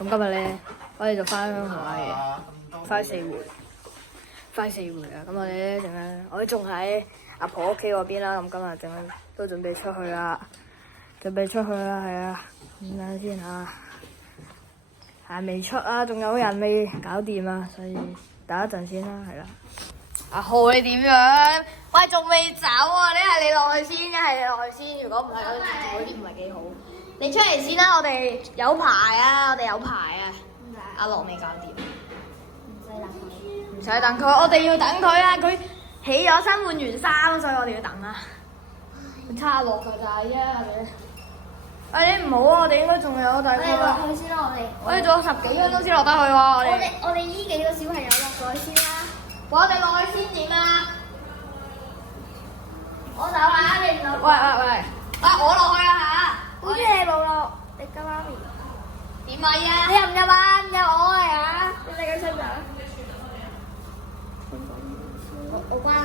咁今日咧，我哋就翻鄉下嘅，翻四會啊！咁我哋咧陣間，我哋仲喺阿婆屋企嗰邊啦。咁今日陣間都準備出去啦，係啊！等陣先嚇，係未出啊，仲有人未搞掂啊，所以等一陣先啦，係啦。阿浩你點樣？喂，仲未走啊？你落去先，一係你落去先。如果唔係，我哋嗰啲唔係幾好。你出嚟先啦，我哋有排啊！阿樂未搞掂，唔使等佢，我哋要等佢啊！佢起咗身換完衫，所以我哋要等啊。差落佢咋啫，我哋。你唔好啊！我哋應該仲有大概。我哋落去先啦，我哋仲有10幾分鐘先落得去喎，我哋依幾個小朋友落咗去先啦。我哋落去先點啊？我走啦，你唔落。喂！我落去啊嚇！好似你冇落，你跟媽咪。點咪啊？你入唔入啊？唔入我嚟啊！你哋嘅親仔。我關啦。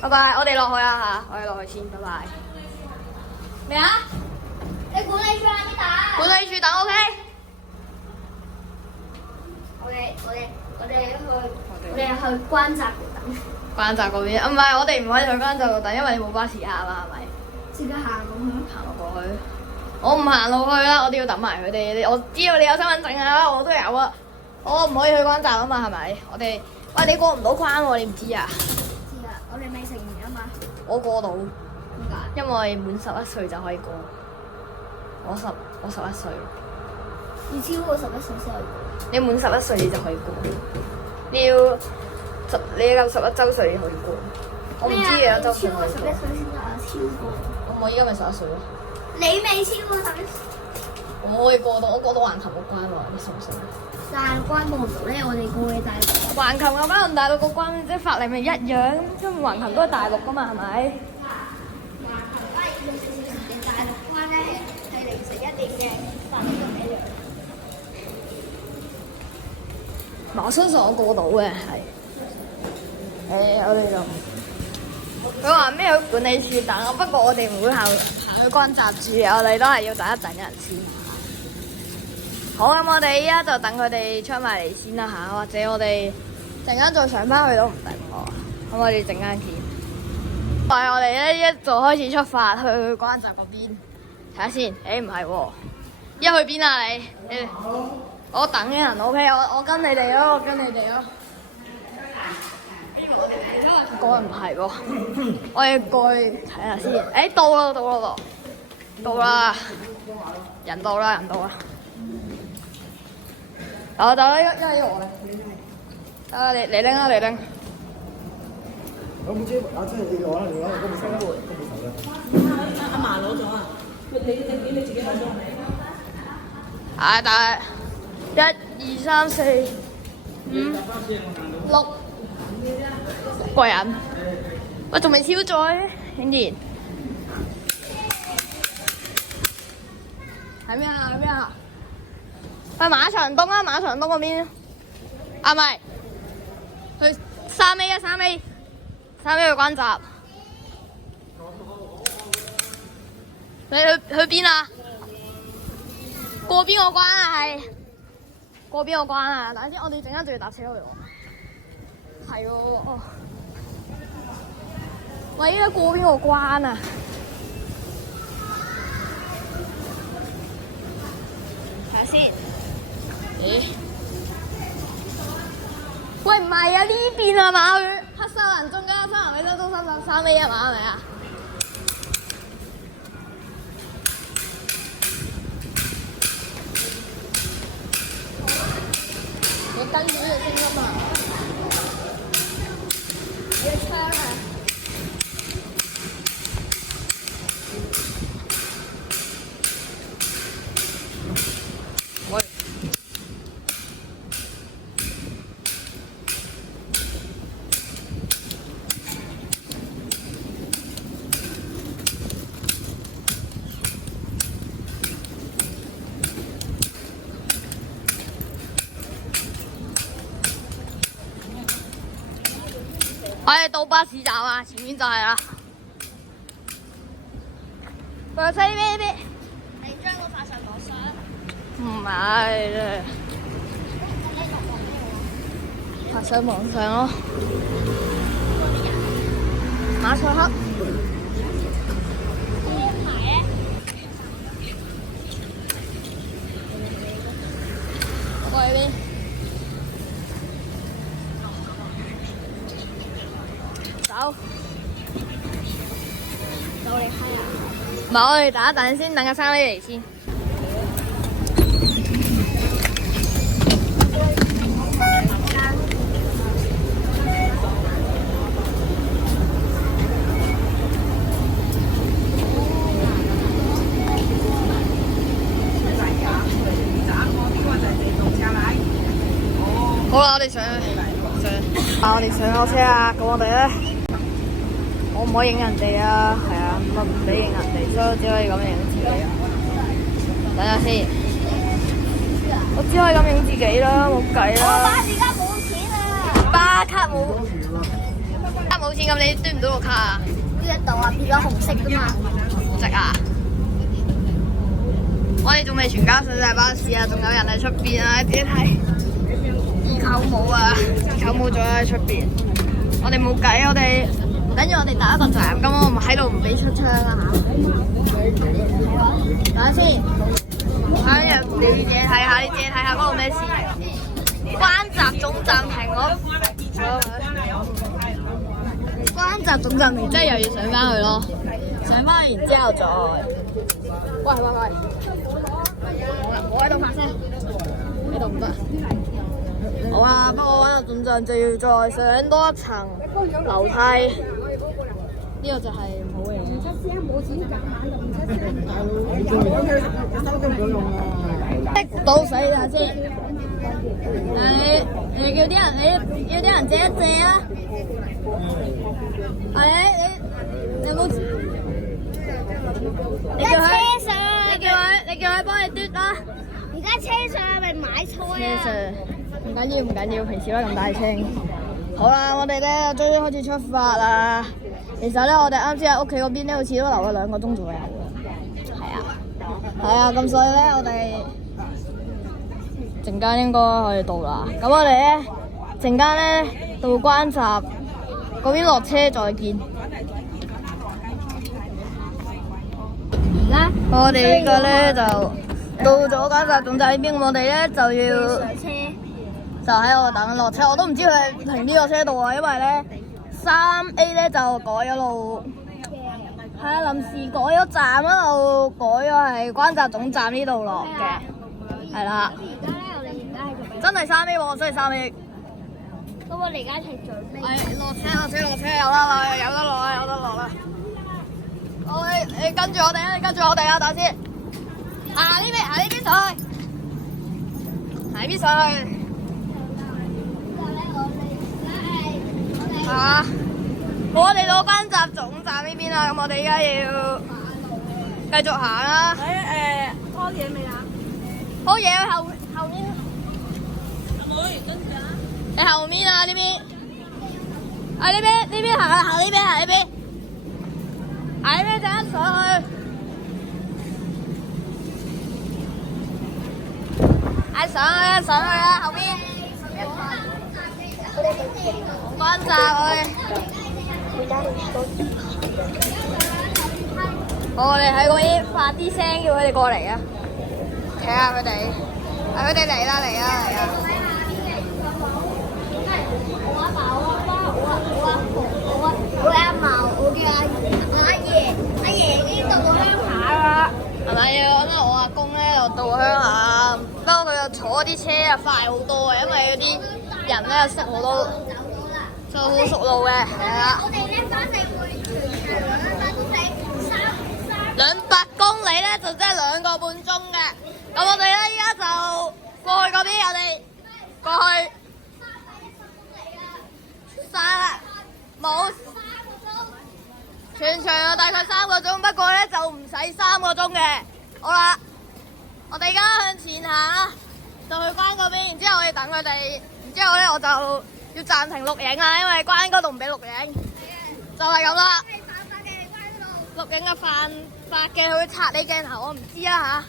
拜拜，我哋落去啦嚇，我哋落去先，拜拜。咩啊？你管理處喺邊打？管理處等 OK。我哋去關閘度等。關閘嗰邊，唔係我哋唔可以去關閘度等，因為你冇巴士行啊嘛，係咪？自己行過去。行過去。我唔行路去啦，我都要等埋佢哋。我知道你有身份證啊，我都有啊。我唔可以去關閘啊嘛，係咪？喂，你過唔到關喎，你唔知啊？知啊，我哋未成年啊嘛。我過到。點解？因為滿11歲就可以過。我11歲。要超過11歲先可以過。你滿11歲你就可以過。你夠11周歲你可以過。我唔知嘅，周歲可以過。超過11歲先有超過。我依家咪11歲咯。你未超過11歲。我可以過到，我過到橫琴個關喎，你信唔信？大陸關過唔到咧，我哋過去大陸。橫琴個關同大陸個關即係法例咪一樣，因為橫琴都係大陸噶嘛，係咪？橫琴關24小時嘅，大陸關咧係凌晨1點嘅，法律都唔一樣。我相信我過到嘅係。我哋就佢話咩去管理處等，不過我哋唔會行去關閘住嘅，我哋都係要等一陣人先。好，咁我哋依家就等佢哋出埋嚟先啦嚇，或者我哋陣間再上翻去都唔定喎。咁我哋陣間見。但係我哋咧一早開始出發去關閘嗰邊，睇下先。唔係喎，一去邊啊你？我等嘅人 OK，我跟你哋咯，個人唔係喎，我哋過去睇下先。到啦，人到啦。走啦，一係我嚟。啊，你拎啊，你拎。我唔知，即係你攞啦，都冇手啦。阿嫲攞咗啊？你自己攞咗係咪？但係1、2、3、4、5、6個人。我仲未超載，竟然。喺邊啊？去馬場東嗰邊。啊，唔係，去3A 去關閘。你去邊啊？過邊個關啊？係過邊個關啊？等陣先，我哋陣間仲要搭車去喎。係喎，哦。喂，依家過邊個關啊？睇下先。喂，唔係啊，呢邊係嘛？去黑沙環中間，西環美洲中心3A係嘛？係咪啊？你跟住呢個聲音啊！你嘅槍啊！喂！我哋到巴士站啊，前面就係啦。我西咩？你將個快上攞相。唔唔係咧，發上網上咯。馬賽克。過去邊？走。到你開啊！唔係，我哋打一陣先，等個生喱嚟先。好啦，我哋上。我哋上咗車啊！咁我哋咧，我唔可以影人哋啊，係啊，咁啊唔俾影人哋，所以只可以咁樣影自己啊。等下先，我只可以咁影自己啦，冇計啦。我而家冇錢啊！巴卡冇錢，咁你端唔到個卡啊？呢一度啊，變咗紅色噶嘛。值啊！我哋仲未全家上晒巴士啊，仲有人喺出邊啊，你自己睇。二舅母啊，二舅母仲喺出邊。我哋冇計，我哋等住我哋打一個站，咁我唔喺度唔俾出窗啊嚇。等下先，睇下你自己睇下，你自己睇下嗰度咩事？關閘總站停咯。關閘總站停，即係又要上翻去咯。上翻去然之後再。喂，唔好喺度發聲，喺度唔得。好啊，不過關閘總站就要再上多一層樓梯，呢個就係唔好嘅。逼到死啦先！你叫啲人，你要啲人借一借啊！你有冇？你叫佢，你叫佢幫你嘟啦。而家車上係咪買菜啊？車上唔緊要，平時都咁大聲。好啦，我哋咧終於開始出發啦。其實咧，我哋啱先喺屋企嗰邊咧，好似都留咗2個鐘左右嘅。係啊，咁所以咧，我哋陣間應該可以到啦。咁我哋咧陣間咧到關閘嗰邊落車再見。我哋呢個咧就到咗關閘總站呢邊，我哋咧就要上車。就喺度等落車，我都唔知佢停呢個車度啊，因為咧3A 咧就改咗路，係啊，臨時改咗站嗰度，改咗係關閘總站呢度落嘅，係啦。而家咧，我哋而家係做咩？真係3A 喎，真係3A。咁我哋而家係做咩？落車，有得落啦。好，你跟住我哋啊，等先。行呢邊上去，行呢邊上去。啊！我哋到關閘總站呢邊啦，咁我哋而家要繼續行啦。拖嘢未啊？拖嘢去後面。阿妹，跟住啊！你後面啊呢邊？啊呢邊行啊，行呢邊，行呢邊陣間上去。上去啦，後面。關閘我哋喺嗰邊發啲聲叫佢哋過嚟啊！睇下佢哋，佢哋嚟啦！我阿爸、我阿媽、我阿婆、我阿嫲、我嘅阿爺已經到咗鄉下啦。係咪啊？我阿公咧就到鄉下，不過佢又坐啲車啊快好多嘅，因為嗰啲人咧識好多。就好熟路嘅，係啊！我哋咧翻嚟會全程200公里咧，就即係2個半鐘嘅。咁我哋咧依家就過去嗰邊，我哋過去冇全長啊，大概3個鐘，不過咧就唔使3個鐘嘅。好啦，我哋而家向前行啦，就去關嗰邊，然之後我哋等佢哋，然之後咧我就要暫停錄影啊，因為關嗰度唔俾錄影，就係咁啦。錄影嘅犯法嘅，佢會拆你鏡頭，我唔知啊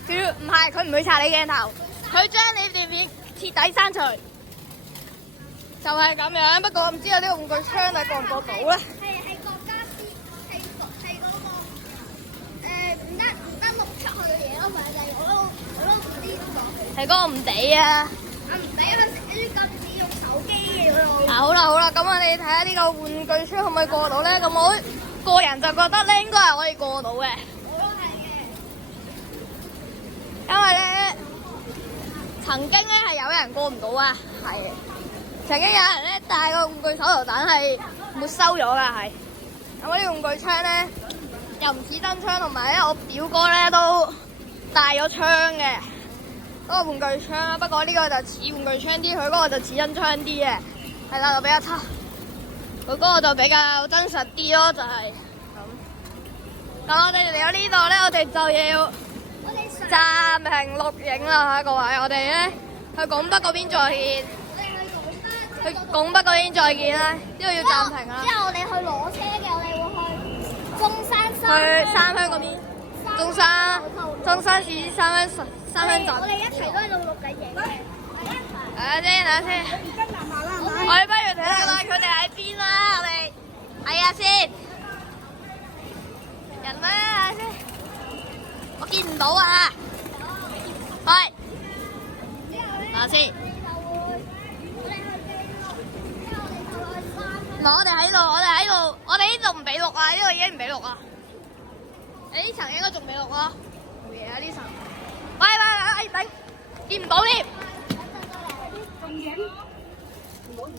嚇。佢唔係，佢唔會拆你鏡頭，佢將你段片徹底刪除，就係咁樣。不過唔知有呢個玩具槍你過唔過到咧？係國家係嗰個唔得錄出去嘅嘢咯，咪就係我都唔知喎。係嗰個唔地啊！唔使啊，食啲咁似用手機嘅嗰度。好啦，咁我哋睇下呢個玩具槍可唔可以過到咧？咁我個人就覺得咧，應該係可以過到嘅。我都係嘅。因為咧，曾經咧係有人過唔到啊，係曾經有人咧帶個玩具手榴彈係沒收咗㗎，係。咁我啲玩具槍咧又唔似真槍，同埋咧我表哥咧都帶咗槍嘅嗰個玩具槍啦。不過呢個就似玩具槍啲，佢嗰個就似真槍啲嘅，係啦，就比較差。佢嗰個就比較真實啲咯，就係咁。咁我哋嚟到呢度咧，我哋就要暫停錄影啦嚇，各位，我哋咧去拱北嗰邊再見。去拱北嗰邊再見啦，呢度要暫停啦。之後我哋去攞車嘅，我哋會去中山去三鄉嗰邊，中山市三鄉站。我哋一齊都喺度錄緊影嘅。等下先。我哋不如睇下佢哋喺邊啦，我哋睇下先。人咧，睇下先。我見唔到啊！喂，睇下先。唔係，我哋喺度，我哋呢度唔俾錄啊！呢度已經唔俾錄啊！你呢層應該仲俾錄咯，冇嘢啊呢層。喂，頂，見唔到添。咁影，唔好。